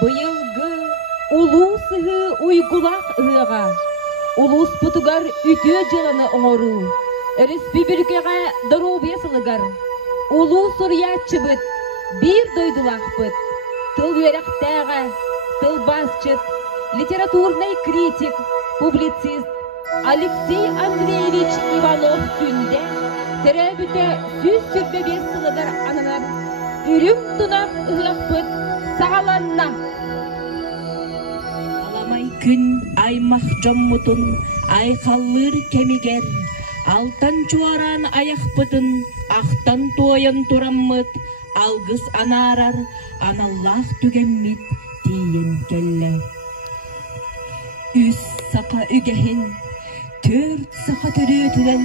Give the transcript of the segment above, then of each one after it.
Быйылгы улус ыһы уйгулах ыһыга, улус путугар үтө жыланы оңору, республикага доробия сылыгар, улус урьячыбыт, бир дойдулахпыт, тыл верақтага, тыл басчыт, литературный критик, публицист Алексей Андреевич Иванов күнде теребүтө сүз сүрбебес сылыгар ананар, үрүм тунак ыһыахпыт сагаланна. Аламай күн аймах жоммутун, айхаллыр кемигер, алтан чуаран аяқпытын, ақтан туайын тураммыт, алгыс анарар, аналлах түгеммит тиен келле. Үс сақа үгехин, төрт сақа төрөтүлен,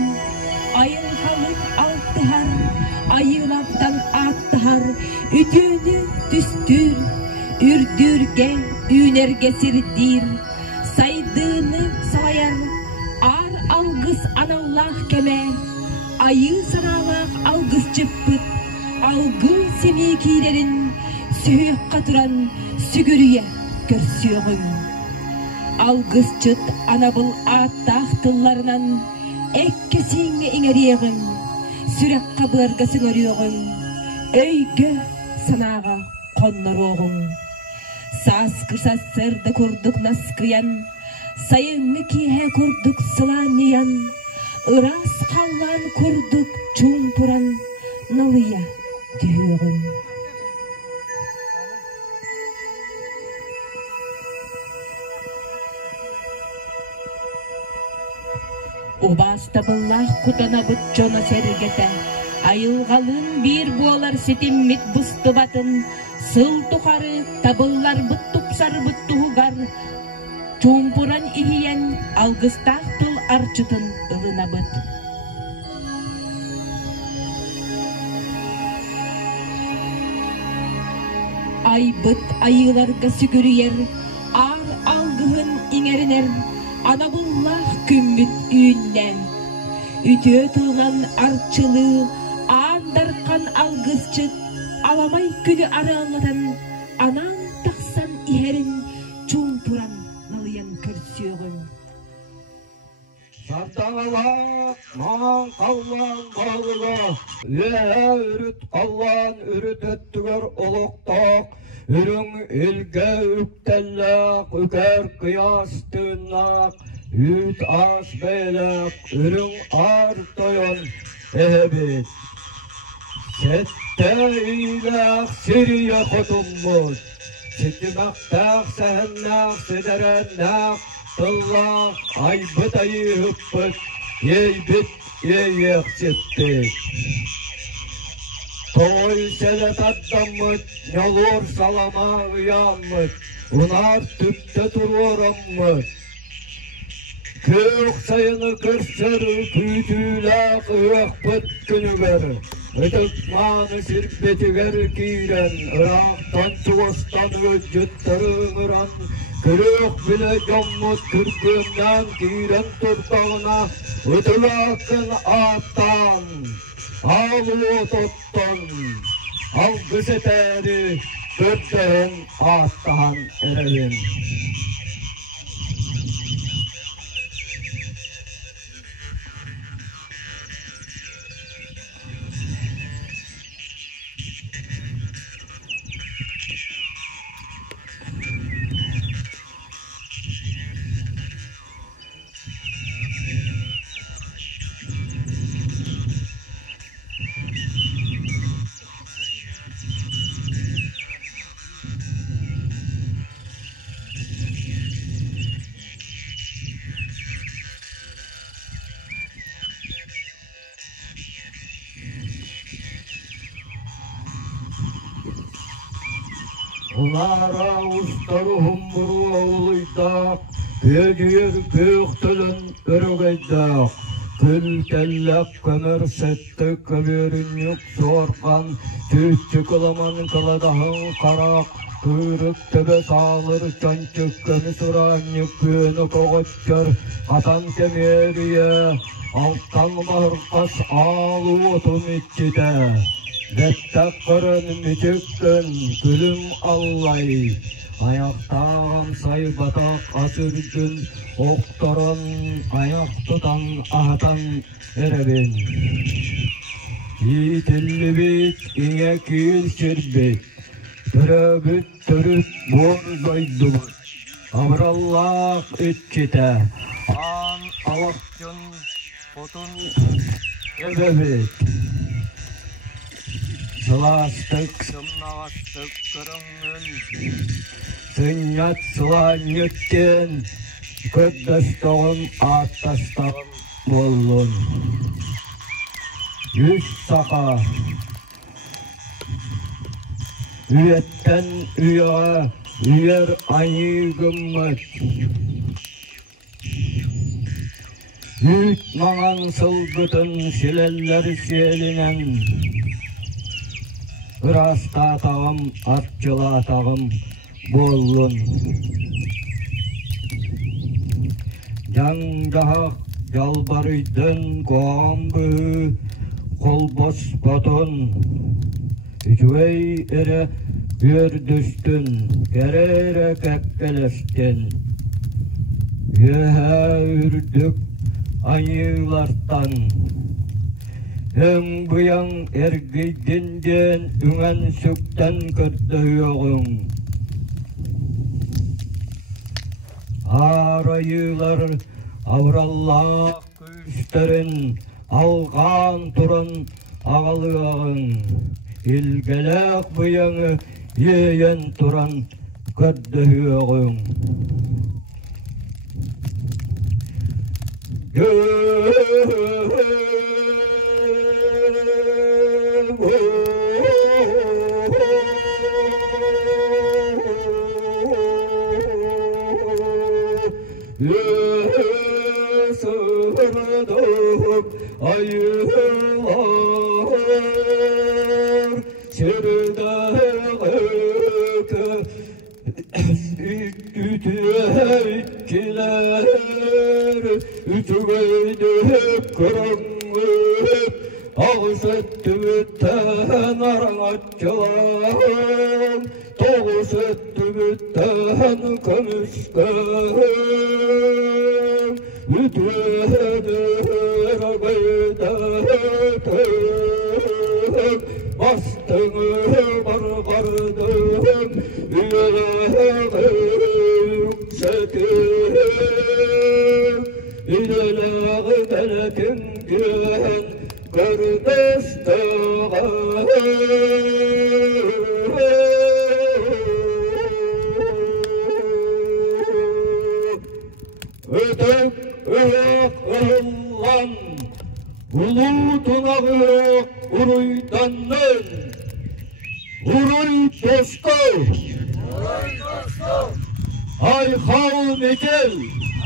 айылхалык алттыхар, айылаптан аттыхар, үтүнү түстүр, үрдүрге, үнерге сирдир, сайдыны салаяр, ар алгыс аналлах кеме, айы саналах алгыс чыппыт, алгы семей кийлерин, сүйек қатыран, сүгүрüе көрсөғын. Алгыс чыт анабыл аттах тылларынан, эккесиңе иңерегін, сүрек қабыларға сыңарыгын, өйге санаға қоннароғын. Сас кырса сырды курдук наскыян, сайыңы кие курдук сыланиян, ырас қаллан курдук чумпуран, налыя түйігін. Убаста быллах кутанабыт жона сергете, айылгалын бир буалар сетиммит бусты батын, сыл тухары табыллар бұт тупсар бұт туғар, чумпуран ихиен алгыстақ тыл арчытын ылына бұт. Ай бұт айыларға сүгіріер, ар алгығын иңерінер, анабыллах күмміт үйіннен. Үтө тылған арчылы, андарқан алгызчыт, аламай күні аралatan, анан тақсан ихерін, чумпуран налыян көрсөғын. Сартаңала, маған қалған балыға, үріт қалған үріт өттігер олықтақ, үрің елге үктәлләк, үкәр қиястынақ, үт аш бәләк, үрің ар тойын әбет. Сәтті үйләк сирия құтыммыз, сетімақтақ сәхіннақ, сәдәрәннақ, тыллақ, айбыт айы үппіт, ейбіт ейек сетті. Той сәлет аддаммыт, нялор салама ұянмыт, ұнар түпті тұруырыммыт. Көк сайыны көрсірі, күтіләк өкпіт күнігер, үтік маны сірбетігер кейрен, ұрақтан туыстан өджіттірің ұран, күрек біле жоммыт күркімнен кейрен тұртағына, үтіләкін аттан. Ал ототтон, ал күсетәрі, көптен аттан әрәвен. Улара ұстары ғұмыру ауылыйдақ, көдүйер көқтілін үрігейдақ, күл кәлләп көмір сәтті көберін юк суарқан, түтті кыламан кыладағын қарақ, күрік түбі салыр чанчық көмі сұран нүккені коғыттыр, қатан кемерие, алтан марқас алу отын итчеті. Дәттәк қырын мүтіккін күлім аллай, Ayaqtağım saybatak asürgün, oktoron ayak tutan ahatan erebin. Yiğitilli bit, iğe kil şirbit, türöbüt türüt borzoydumuz. Avrallah ütkite, an alakçın otun ebebit. Sılastık, sımnavastık kırıngın, Sünyat sılan yükken, köddestağım, attastağım bollun. Yüz saka, üyetten üyağa, üyer ayı gımmet. Yüt mağan sılgıtın sileller siyelinen, Irasta tağım, atçıla tağım bollun. Jangdahak jalbarıydın koğambı, kol boş batın. Üçvey ere bir düştün, kerere kekkeleştin. Yehe ürdük ayılardan. Hem bıyan ergidinden üngän sükten kırdıyoğun. Arayılar avrallah küsterin, alğan turun ağalığın. İlgelek bıyanı yeyen turan kırdıyoğun. Sırdım ayılar Sırdağıkı ütüekkiler Ütügeydük kırıngıp Ağısettübütten aranatçılar Toğusettübütten kömüşken Ütüedir gıydetek Bastığını bargardım Üyeleğe yüksetim İyeleğe deletim güven Kardeşteğe Ötek ıyak ıhıllan Ulu tunağı uruydanın Uruy dostu Haykal Mekel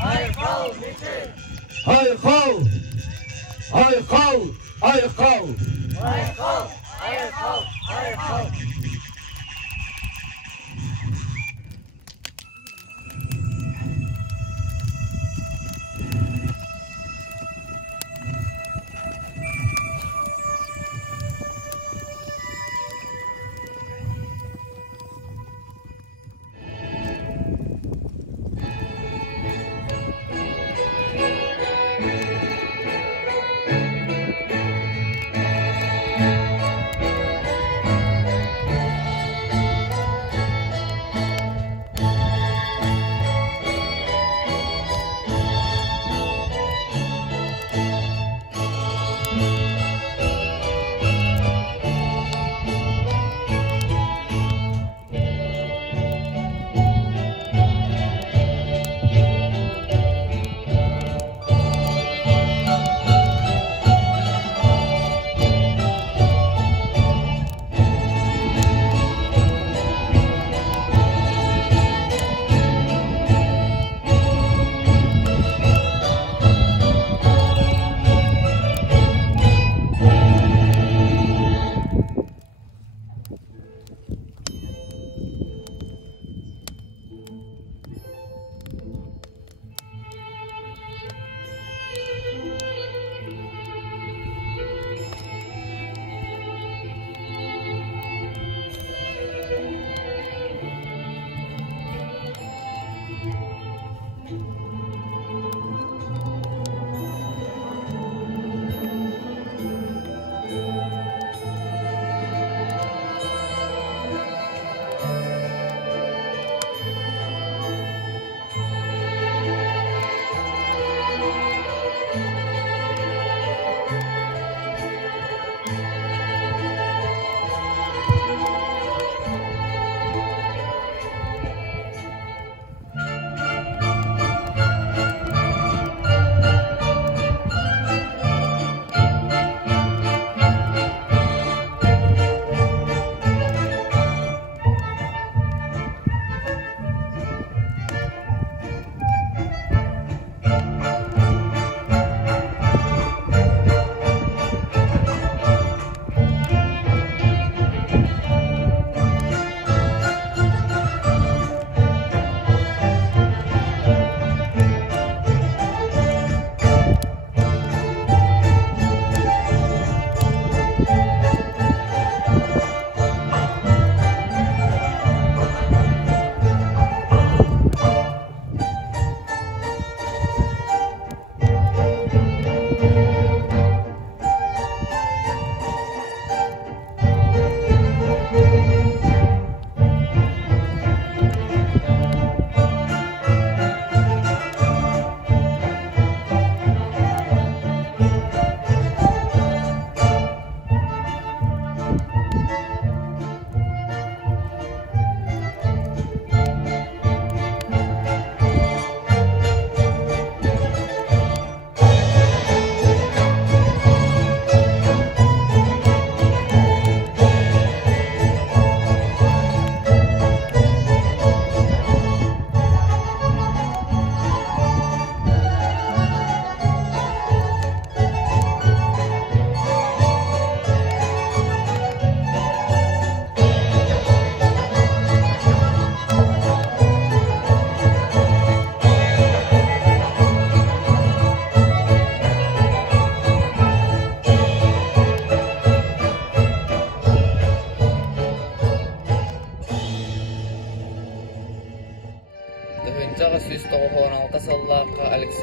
Haykal Haykal Haykal Haykal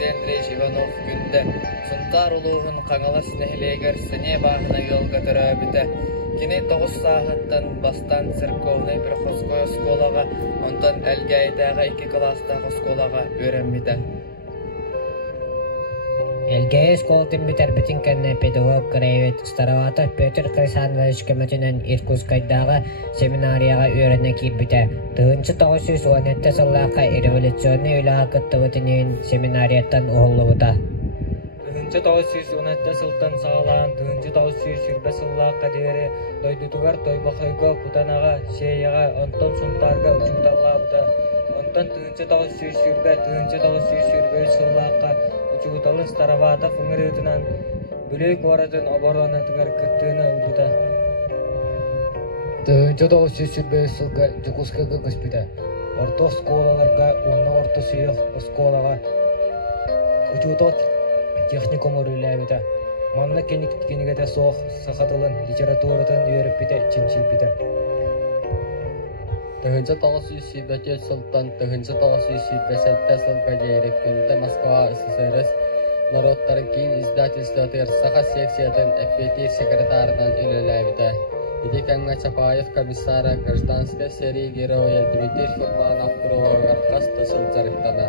Василий Андреевич Иванов күнді сұнтар ұлығын қаңалас нәхілегер сіне бағына елға түрәбіті. Кені 9 сағаттан бастан церковный приходской сколаға, онтан әлгәйдәға 2 класстағы сколаға өрәмбіті. Элгей школтын битер бүтін кәнне педагог краевет Старовата Петр Крисанович көмөтүнөн Иркутскайдагы семинарияга үйрөнө кирбите. 1917 жыллака революционный үлаға кыттыбытынын семинарияттан оғылыбыта. 1917 жылдан сағалан 1925 жыллака дери дойдутугар тойбақайга кутанага шеяга онтон сунтарга учуталлабыта. Онтон 1925 жыллака Учуталы Старовата фунгырытынан бүлек оратын оборонатыгар кыттыына убута. 1925 жылга Жукускага госпита. Орто сколаларга, уна орто сүйөх сколага учутал техникум өрүләбита. Манна кенигете соқ сақатылын литературатан үйріп біте, чимчил біте. 1925 жылдан 1927 жылға дейін күнді Москва СССР народтары кейін издательствотыр саха секциятын әппетир секретарынан үлеләбіті. Идеканға Чапаев комиссары гражданская серии героя Дмитрий Фурманов Куровағар қастысыл жарықтана.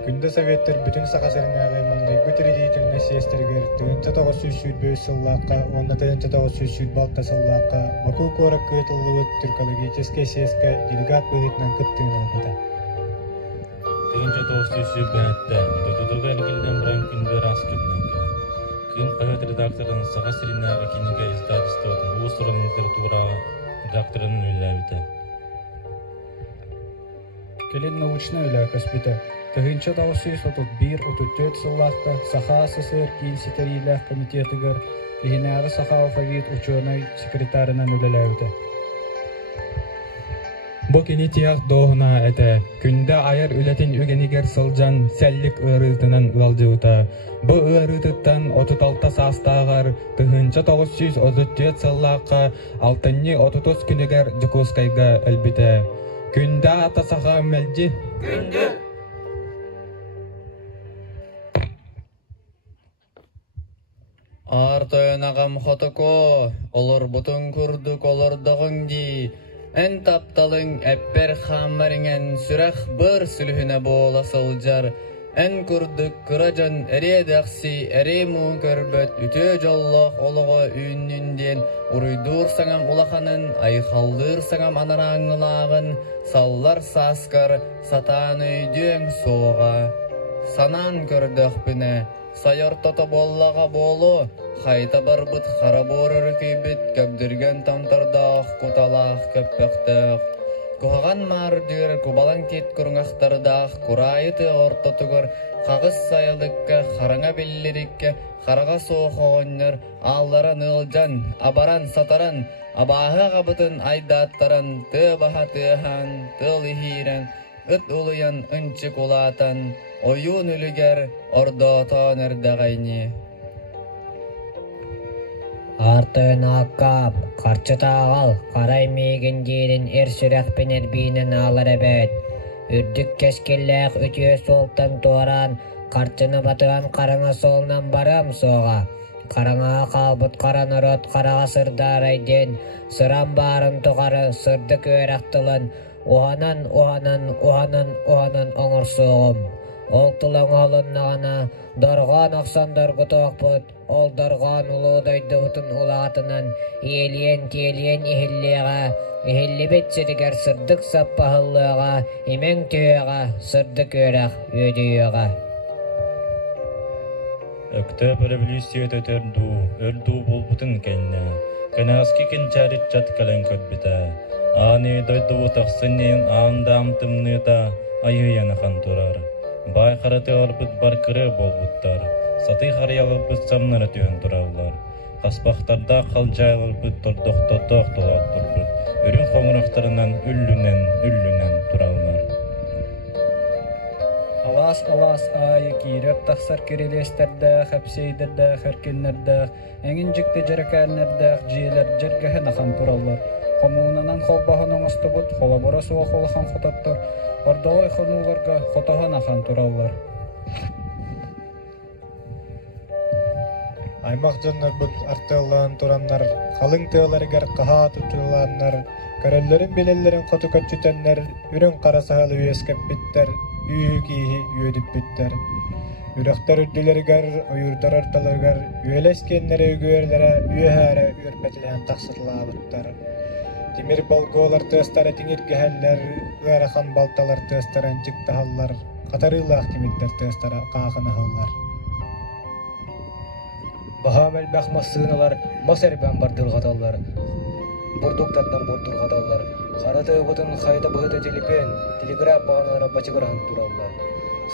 Күнді советтер бүтін сақасырыңағы маңдайғы тіридейтіліне сестергер 1935 жыллаққа, 1935 балта жыллаққа, Баку көрік көйтілуыт түркологический сеске делегат бөгетінен күттігін албыда. 1935 бәтті, дұдыдығы әлгілден бұран күнді рас күнніңгі. Күн қағыт редакторын сақасырыңағы кенеге издательствотын ұсырын литератураға редакторының үләбіті. Келен научна үлі көспіті. 1931-34 жыллаққа Саха СССР Кейсетерилях комитетігір Ехенағы Саха алфавит ученый секретарынан үлеләуді. Бұ кені тияқ доғына әті, күнді айыр үлетін үгенігер сылжан сәллік ұрылтынан ұлалжыуыта. Бұ ұрылтыттан 36 састағар 1934 жыллаққа 6-30 күнігер Жукускайға әлбіті. Күнді ата Саха мәлді? Күнді! Артойын ағам хотоко, олар бұтын күрдік олардығын ди. Ән тапталың әппер хамарыңен сүрәқ бір сүліхіне бола сылжар. Ән күрдік күражан әредәқси әремуын көрбөт үтө жоллақ олығы үйіннінден ұруйдур саңам улақанын, айқалдыр саңам анараңылағын, саллар саскар, сатан өйдөң соға. Санан көрдіқ біні, сайыр тоты боллаға болу, қайта барбыт қараборыр күйбіт, көбдірген тамтардақ, куталақ көппіқтіқ. Куған мардыр, кубалан кет күріңақтардақ, құрайыты орта тұғыр, қағыз сайылыққа, қараңа беллерікке, қараға соғығыныр, алларан ылжан, абаран сатаран, абағы қабытын айдаттаран, тыбаға тыған, тыл ихирен, үт ұлыян үнчік ұлатан, ойын үлігер, ордотан әрдағайны. Артын аққап, қарчытағал, қарай мейгін дейін әрсүрәқ пен әрбейінен алыр әбәд. Үрдік кәскелләқ өтіе солтан туаран, қарчыны батыған қарыңа солынан барам соға. Қарыңа қалбыт қаран ұрот қараға сырдар айден, сыран барын тұғары сырды көрақтылын, оғанан оңыр соғым. Ол тұлың олыннағана, дорған ақсан дорғытуақ бұд, ол дорған ұлудайды ұтын ұлағатынан, елен-телен ехіллеға, ехіллебет сірігер сырдық саппағылыға, емен түйеға, сырдық өрақ өдейеға. Өктөп революцият өлду бұл бұтын кәнна, кәнәғыскі кенчәрет жат кәлін көтбіті. Аны дойды ұтақсынен аңдам тымныда айыянақан тұрар. Бай қараты арбыт бар кірі бол бұттар. Саты қариялы бұт самнары түйін тұралар. Қаспақтарда қал жайлы бұт тұрдық тұлақ тұрбыт. Үрін қоңырақтарынан үллінен тұралар. Алас айы кейріп тақсар керелестерді, қапсейдерді, қәркенлерді, әңін жүкті жүрекәлерді, жиелер жергіхін ақан тұралар. коммунанан холбаһын оңостубут холобора суох улахан хототтор ордоой хонууларга хотахан ахан тураллар. Аймақ жоннор бұт артылан тураннар, қалың тыыларыгар қаха тұтыланнар, көрөллөрүн белеллерин қоту көтчүтеннер, үрін қарасағалы үйескеппіттер, үйі кейі үйедіппіттер. Үріқтер үрділерігер, ойырдар орталаргар, үйелескеннері үйгөрлері, үйәәрі үрпетілген тақсырлабыттар. Темір болголар тыыстары теңір кәһәлләр, ыарахан балталар тыыстарын жықтахаллар, қатарылақ темиттер тыыстары қағынахаллар. Бахамел бахмассыналар, басербен бардырғаталар, бурдуктаттан бурдурғаталар, қараты бұтын қайда бұғыда телепен, телеграф бағанары бачығыран тураллар.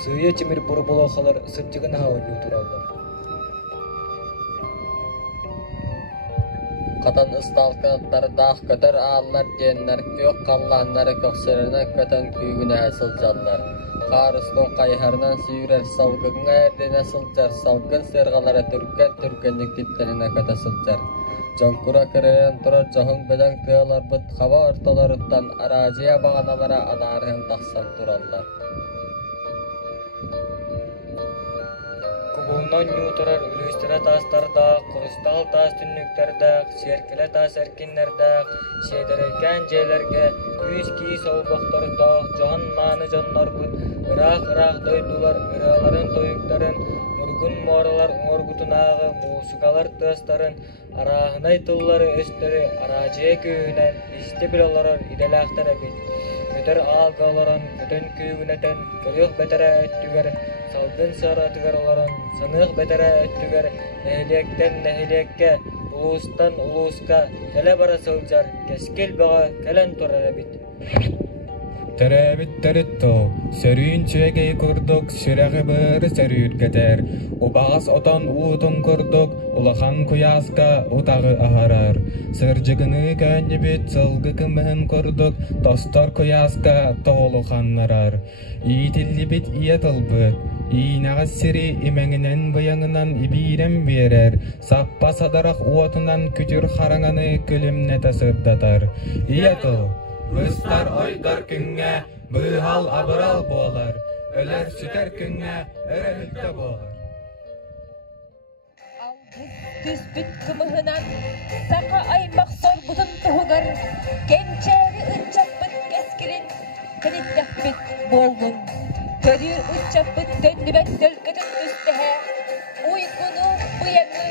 Сүйе темір бұры болуқалар, сыттығын хауылу тураллар. Катан ысталкаттардах көтөр ааллар деннер көк қалланнары көксөрүнө көтөн күйгүнө сылжаллар. Қарыстың қайхарынан сүйрер салгыңа әрдене сылжар, салгын серғалары түргенлік титтеріне көті сылжар. Жоңкура кіререн тұрар жоғын бәден күйалар бұд қава орталарыттан аражия бағаналара адарығын тақсан тұралар. Кубулнон нютурар үлістері тастардақ, құрыстал тас түнніктердақ, серкілі тас әркенлердақ, шедереккен жейлерге үйіз кей солбақтардақ, жоғын маны жонлар бұд, Ырах дойдулар, ыраларын тойуктарын, мұргын моралар оңоргутунағы, мусукалар тыстарын, арағынай тыллары өстері, аражия күйінен, исті білоларар иделақтар әбін. Көтір алғаларын, көтін күйінетен, көріқ бәтірі өттігер, салгын саратығар оларын, сынық бәтірі өттігер, нәхілектен нәхілекке, улустан улуска, кәлі бара сылжар, кәскел баға, кәлін тұрар әбін. Теребиттеритто, сөрүйін чүйегей күрдік, шырағы бұры сөрүйіргетер. Убағас отан уутын күрдік, улахан куязға утағы ағарар. Сыржығыны кәні бет сылғы кімігін күрдік, достар куязға тоғылу қаннарар. Иетілі бет иетіл бұд, иінағыз сірі имәңінен бұяңынан ибирем берер. Саппа садарақ уатынан күтір қараңаны күлімнеті сырдатар. Иетіл! Бұстар ойдар күнге, бұйғал абырал болар, өлер сүтер күнге, өрелікті болар. Алғыз түспіт кымығынан, сақа аймақ сор бұтын тұғығар, кенчәрі ұтчаппыт кескілін, кәнеттәппіт болғын. Көрі ұтчаппыт төннібәт төлкетін түстіхә, ұйқыны бұяңы,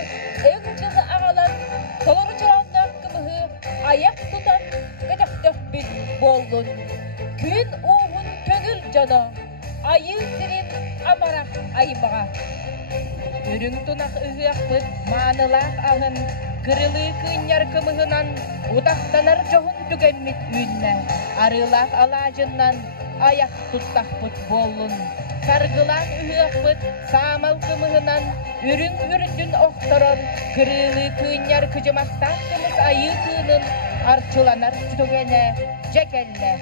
өң жылы ағалар, толыр жауынақ кымығы, аяқ тұтан, кәтәқтәппіт болғын. Күн оғын көңіл жана, айы сірін амарақ аймаға. Үрің тұнақ үғіақпыт манылақ ағын, кірілі күнер кымығынан, ұтақтанар жоғын түгенмет үйінне, арылақ алажыннан аяқ тұттақпыт болын. Сарғылақ үғіақпыт самал кымығынан, үрің үрдін оқтырыр, кірілі күнер күжімақтақ кымыз айы күнін, арчыланар түгене, жекелне.